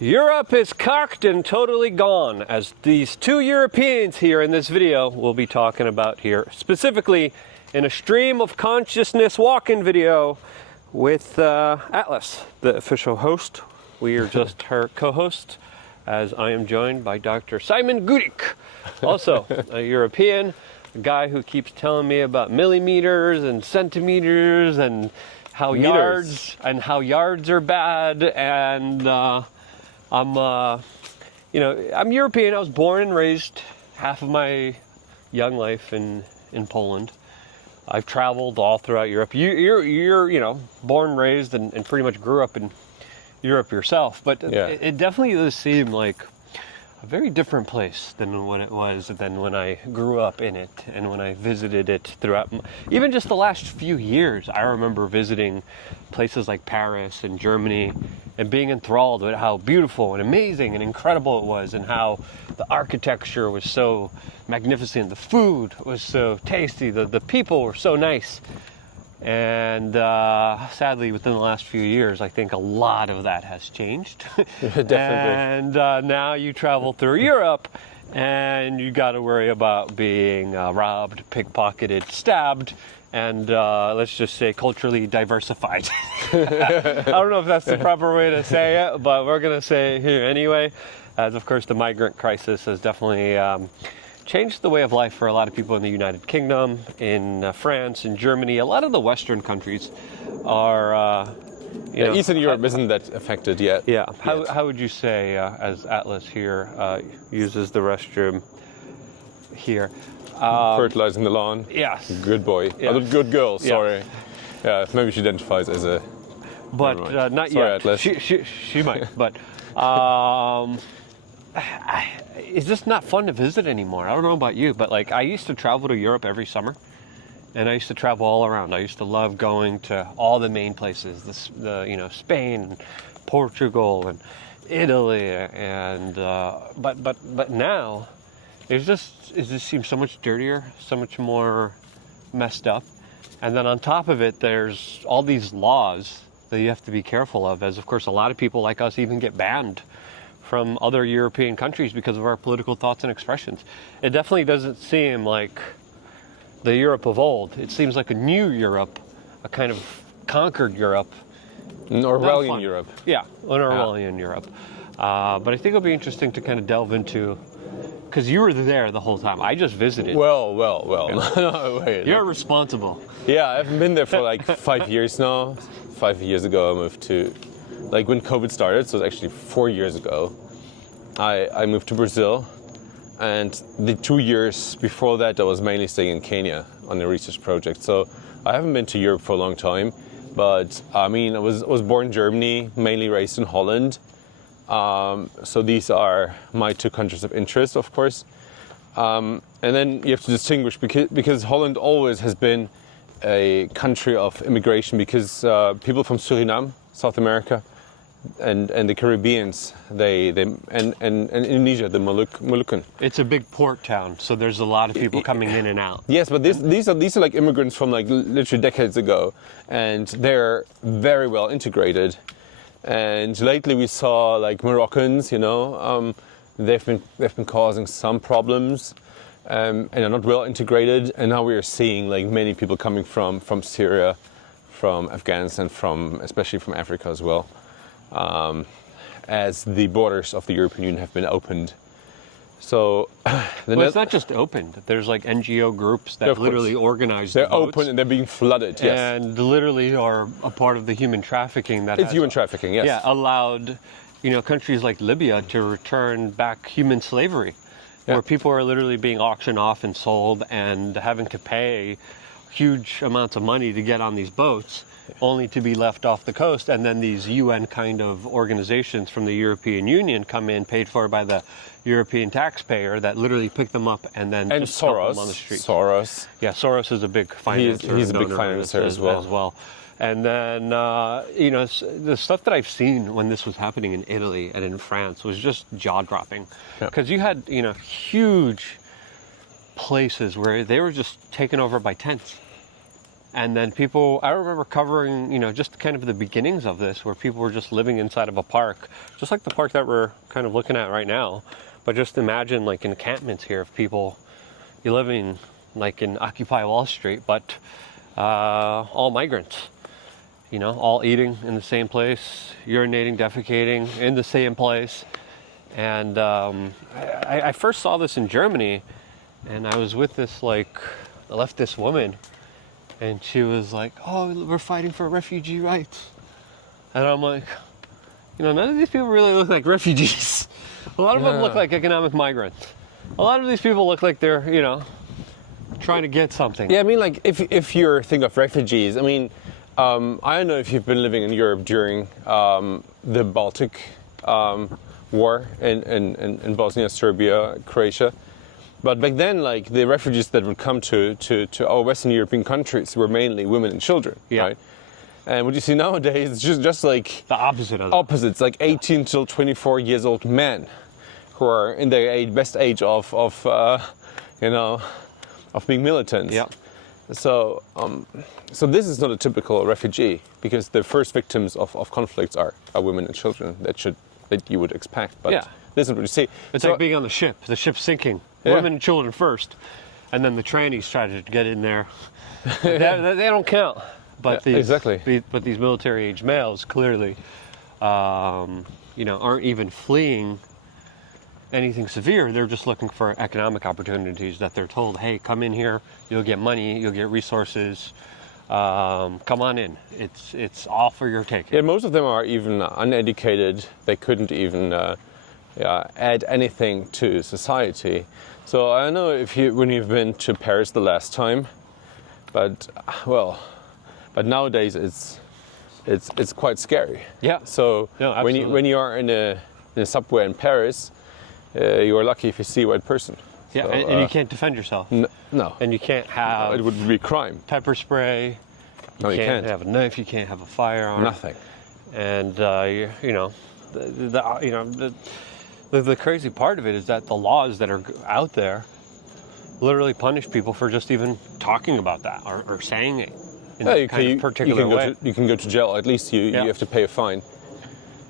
Europe is cocked and totally gone, as these two Europeans here in this video will be talking about here, specifically in a stream of consciousness walk-in video with Atlas, the official host. We are just her co-host, as I am joined by Dr. Simon Gudik, also a European, a guy who keeps telling me about millimeters and centimeters and how yards are bad, and I'm European. I was born and raised half of my young life in Poland. I've traveled all throughout Europe. You're born, raised, and pretty much grew up in Europe yourself. But it definitely does seem like a very different place than when I grew up in it and when I visited it throughout even just the last few years. I remember visiting places like Paris and Germany and being enthralled with how beautiful and amazing and incredible it was, and how the architecture was so magnificent, the food was so tasty, the people were so nice. And sadly, within the last few years, I think a lot of that has changed. Definitely. And now you travel through Europe, and you got to worry about being robbed, pickpocketed, stabbed, and let's just say culturally diversified. I don't know if that's the proper way to say it, but we're going to say it here anyway, as of course the migrant crisis has definitely changed the way of life for a lot of people in the United Kingdom, in France, in Germany. A lot of the Western countries are, Eastern Europe isn't that affected yet. Yeah. How would you say, as Atlas here uses the restroom here? Fertilizing the lawn. Yes. Good boy. Yeah. Oh, good girl. Sorry. Yeah. Maybe she identifies as a. But not Sorry, yet. Atlas. She might. But is this not fun to visit anymore? I don't know about you, but like I used to travel to Europe every summer, and I used to travel all around. I used to love going to all the main places, Spain, and Portugal, and Italy, and but now it just seems so much dirtier, so much more messed up, and then on top of it, there's all these laws that you have to be careful of, as of course a lot of people like us even get banned from other European countries because of our political thoughts and expressions. It definitely doesn't seem like the Europe of old. It seems like a new Europe, a kind of conquered Europe. An Orwellian Europe. Yeah, an Orwellian Europe. But I think it'll be interesting to kind of delve into, because you were there the whole time. I just visited. Well. No, wait. You're responsible. Yeah, I've been there for like 5 years now. 5 years ago I moved to, like when COVID started, so it's actually 4 years ago, I moved to Brazil. And the 2 years before that, I was mainly staying in Kenya on a research project. So I haven't been to Europe for a long time. But I mean, I was born in Germany, mainly raised in Holland. So these are my two countries of interest, of course. And then you have to distinguish, because Holland always has been a country of immigration, because people from Suriname, South America, and the Caribbeans, and Indonesia, the Moluccan. It's a big port town, so there's a lot of people coming in and out. Yes, but these are like immigrants from like literally decades ago, and they're very well integrated. And lately we saw like Moroccans, they've been causing some problems, and are not well integrated. And now we are seeing like many people coming from Syria, from Afghanistan, especially from Africa as well. As the borders of the European Union have been opened. So well, it's not just opened. There's like NGO groups that literally organize They're the boats, open and they're being flooded, yes. And literally are a part of the human trafficking that It's human trafficking, yes. Yeah, allowed countries like Libya to return back human slavery, where people are literally being auctioned off and sold and having to pay huge amounts of money to get on these boats, only to be left off the coast. And then these UN kind of organizations from the European Union come in, paid for by the European taxpayer, that literally pick them up and then just dump them on the street. Yeah, Soros is a big financier. He's a big financier as well. And then, the stuff that I've seen when this was happening in Italy and in France was just jaw-dropping. Because you had, huge places where they were just taken over by tents. And then people, I remember covering, just kind of the beginnings of this, where people were just living inside of a park, just like the park that we're kind of looking at right now. But just imagine like encampments here of people, you're living like in Occupy Wall Street, but all migrants, all eating in the same place, urinating, defecating in the same place. And I first saw this in Germany, and I was with this leftist woman, and she was like, "Oh, we're fighting for refugee rights," and I'm like, none of these people really look like refugees. A lot of them look like economic migrants. A lot of these people look like they're, trying to get something. Yeah, I mean, like if you're thinking of refugees, I mean, I don't know if you've been living in Europe during the Baltic War in Bosnia, Serbia, Croatia. But back then, like the refugees that would come to our Western European countries were mainly women and children, right? And what you see nowadays is just like the opposite of that. Opposites, like 18 till 24 years old men who are in their best age of being militants. Yeah. So this is not a typical refugee, because the first victims of conflicts are women and children that you would expect. But this is what you see. It's like being on the ship's sinking. Women and children first, and then the trannies try to get in there. they don't count. But but these military-age males clearly, aren't even fleeing anything severe. They're just looking for economic opportunities that they're told, "Hey, come in here. You'll get money. You'll get resources. Come on in. It's all for your taking." Yeah, most of them are even uneducated. They couldn't even add anything to society. So I don't know when you've been to Paris the last time, but nowadays it's quite scary. Yeah. So when you are in a subway in Paris, you are lucky if you see a white person. Yeah, so, and you can't defend yourself. No. And you can't have. It would be a crime. Pepper spray. No, you can't have a knife. You can't have a firearm. Nothing. And the crazy part of it is that the laws that are out there literally punish people for just even talking about that or saying it in that kind of particular way. You can go to jail. At least you have to pay a fine,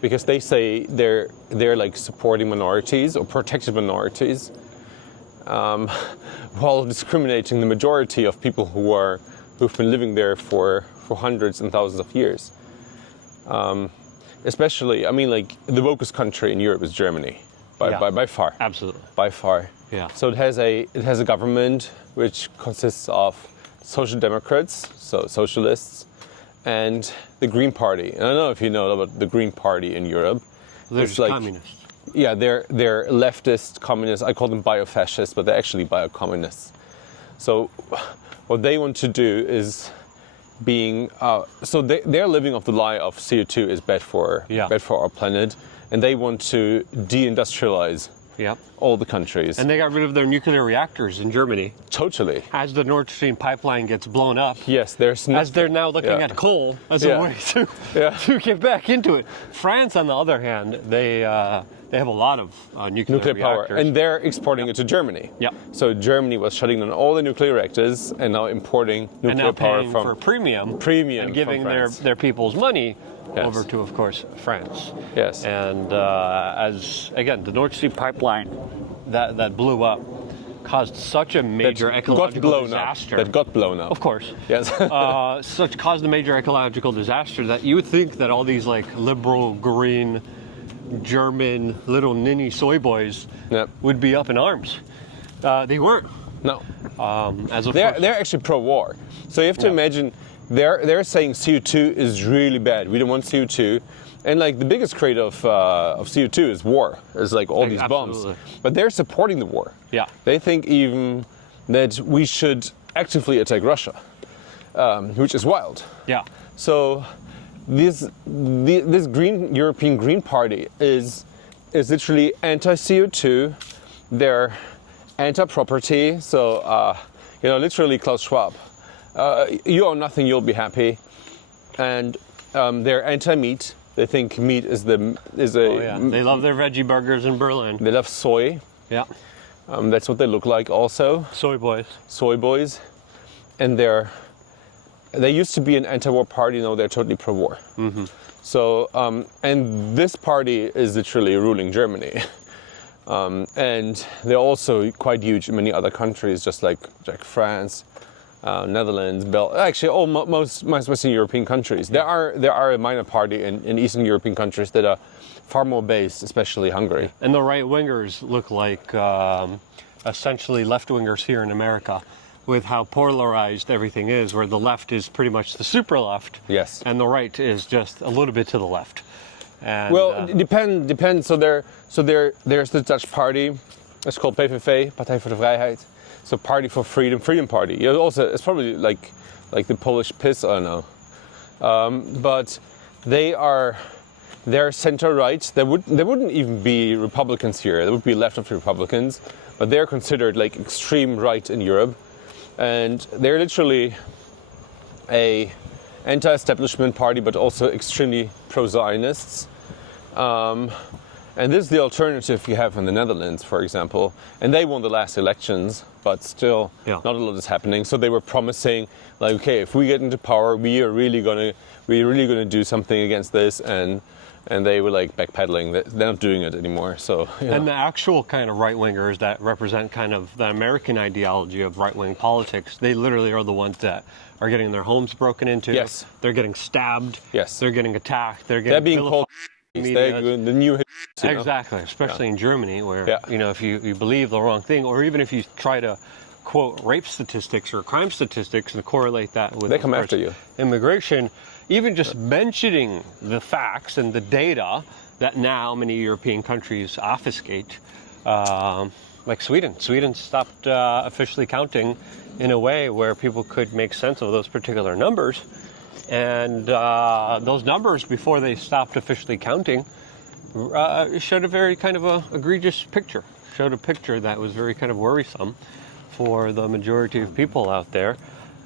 because they say they're like supporting minorities or protected minorities, while discriminating the majority of people who've been living there for hundreds and thousands of years. Especially, I mean, like the wokest country in Europe is Germany, by far. Absolutely. By far. Yeah. So it has a government which consists of social democrats, so socialists, and the Green Party. And I don't know if you know about the Green Party in Europe. They're just communists. Yeah, they're leftist communists. I call them bio-fascists, but they're actually bio-communists. So what they want to do is they're living off the lie of CO2 is bad for our planet, and they want to deindustrialize all the countries. And they got rid of their nuclear reactors in Germany. Totally. As the Nord Stream pipeline gets blown up. Yes, as they're now looking at coal as a way to get back into it. France, on the other hand, they have a lot of nuclear power, reactors. and they're exporting it to Germany. Yeah. So Germany was shutting down all the nuclear reactors and now importing nuclear power from for premium and giving their people's money over to, of course, France. Yes. And as again, the Nord Stream pipeline that blew up caused such a major ecological disaster. That got blown up. Of course. Yes. Caused a major ecological disaster that you would think that all these like liberal green German little ninny soy boys would be up in arms. They weren't. No. They're actually pro-war. So you have to imagine they're saying CO2 is really bad. We don't want CO2. And like the biggest creator of CO2 is war. It's like all these bombs. But they're supporting the war. Yeah. They think even that we should actively attack Russia, which is wild. Yeah. So this European Green Party is literally anti-CO2. They're anti-property. So literally Klaus Schwab. You own nothing, you'll be happy. And they're anti-meat. They think meat is They love their veggie burgers in Berlin. They love soy. Yeah. That's what they look like also. Soy boys. Soy boys. And they're they used to be an anti-war party. Now they're totally pro-war. So, and this party is literally ruling Germany. And they're also quite huge in many other countries, just like France, Netherlands, actually all most Western European countries. There are a minor party in Eastern European countries that are far more based, especially Hungary. And the right-wingers look like essentially left-wingers here in America, with how polarized everything is, where the left is pretty much the super left, Yes. and the right is just a little bit to the left. And, Well, it depends. So there's the Dutch party. It's called PVV, Partij voor de Vrijheid. So Party for Freedom, Freedom Party. It's probably like the Polish PiS. I don't know. But they're center right. There wouldn't even be Republicans here. There would be left of the Republicans, but they're considered like extreme right in Europe, and they're literally a anti-establishment party, but also extremely pro-Zionists. And this is the alternative you have in the Netherlands, for example. And they won the last elections, but still not a lot is happening. So they were promising, like, okay, if we get into power, we're really gonna do something against this, and they were like backpedaling. They're not doing it anymore. So And the actual kind of right-wingers that represent kind of the American ideology of right-wing politics, they literally are the ones that are getting their homes broken into. Yes. They're getting stabbed. Yes. They're getting attacked. They're they're getting being called media. the new Exactly, especially in Germany, where if you believe the wrong thing, or even if you try to quote rape statistics or crime statistics and correlate that with They come after you. Immigration, even just mentioning the facts and the data that now many European countries obfuscate, like Sweden. Sweden stopped officially counting in a way where people could make sense of those particular numbers. And those numbers, before they stopped officially counting, showed a very kind of a egregious picture. Showed a picture that was very kind of worrisome for the majority of people out there,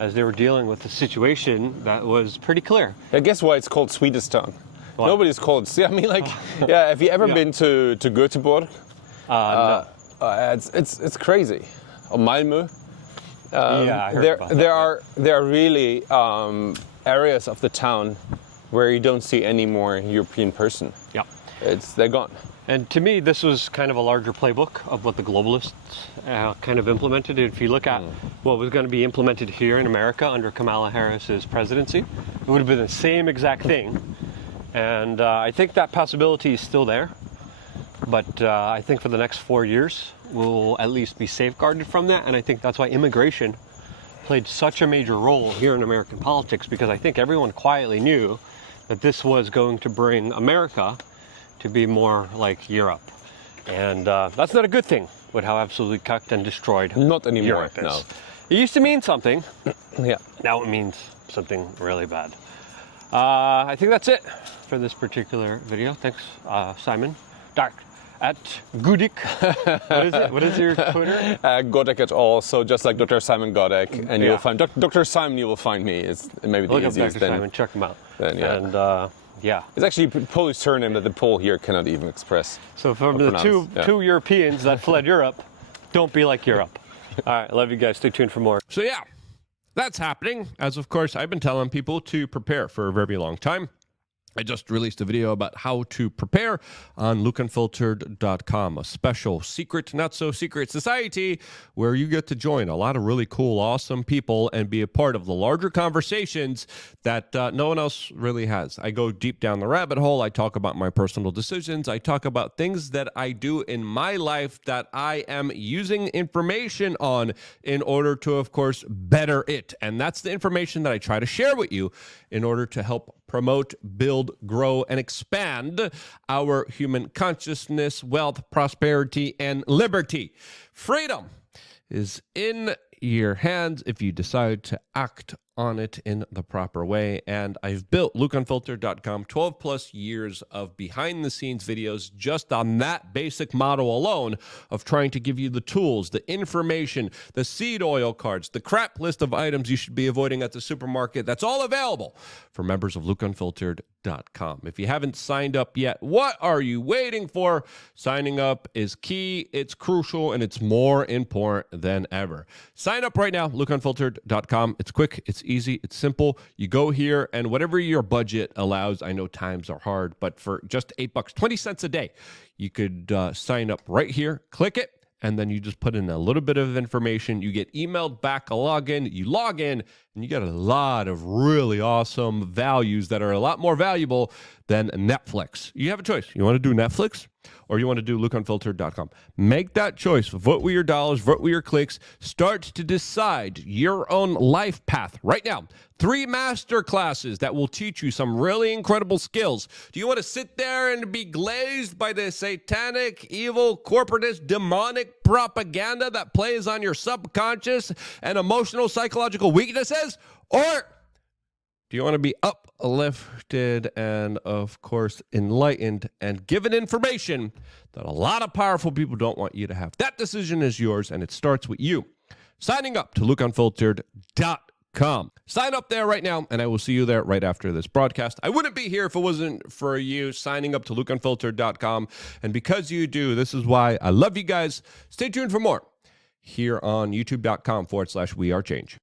as they were dealing with a situation that was pretty clear. I guess why it's called Swedistan. What? Nobody's called. I mean, like, have you ever been to Göteborg? No. It's crazy. Or Malmö. I heard about that. There are really areas of the town where you don't see any more European person. Yeah. They're gone. And to me, this was kind of a larger playbook of what the globalists kind of implemented. If you look at what was going to be implemented here in America under Kamala Harris's presidency, it would have been the same exact thing. And I think that possibility is still there. But I think for the next 4 years, we'll at least be safeguarded from that. And I think that's why immigration played such a major role here in American politics, because I think everyone quietly knew that this was going to bring America to be more like Europe. And that's not a good thing with how absolutely cucked and destroyed Not anymore, Europe is. no. It used to mean something. Yeah. Now it means something really bad. I think that's it for this particular video. Thanks, Simon. Dark at Gudik. What is it? What is your Twitter? Godek at all. So just like Dr. Simon Godek, and you'll find Dr. Simon. You will find me. It's maybe the Look up easiest. Dr. Simon. Check him out. Then, yeah. And It's actually a Polish surname that the Pole here cannot even express. So from or the pronounce. two Europeans that fled Europe, don't be like Europe. All right, I love you guys. Stay tuned for more. So yeah, that's happening. As of course, I've been telling people to prepare for a very long time. I just released a video about how to prepare on lukeunfiltered.com, a special secret, not so secret society where you get to join a lot of really cool, awesome people and be a part of the larger conversations that no one else really has. I go deep down the rabbit hole. I talk about my personal decisions. I talk about things that I do in my life that I am using information on in order to, of course, better it. And that's the information that I try to share with you in order to help promote, build, grow, and expand our human consciousness, wealth, prosperity, and liberty. Freedom is in your hands if you decide to act on it in the proper way. And I've built lukeunfiltered.com 12 plus years of behind the scenes videos just on that basic model alone of trying to give you the tools, the information, the seed oil cards, the crap list of items you should be avoiding at the supermarket. That's all available for members of lukeunfiltered.com. If you haven't signed up yet, what are you waiting for? Signing up is key, it's crucial, and it's more important than ever. Sign up right now, lukeunfiltered.com. It's quick, it's It's easy. It's simple. You go here and whatever your budget allows, I know times are hard, but for just $8, 20 cents a day, you could sign up right here, click it, and then you just put in a little bit of information. You get emailed back a login. You log in, and you get a lot of really awesome values that are a lot more valuable than Netflix. You have a choice. You want to do Netflix or you want to do lookunfiltered.com. Make that choice. Vote with your dollars. Vote with your clicks. Start to decide your own life path right now. 3 master classes that will teach you some really incredible skills. Do you want to sit there and be glazed by the satanic, evil, corporatist, demonic propaganda that plays on your subconscious and emotional, psychological weaknesses? Or do you want to be uplifted and, of course, enlightened and given information that a lot of powerful people don't want you to have? That decision is yours, and it starts with you signing up to lookunfiltered.com. Sign up there right now, and I will see you there right after this broadcast. I wouldn't be here if it wasn't for you signing up to lookunfiltered.com. And because you do, this is why I love you guys. Stay tuned for more here on youtube.com/wearechange.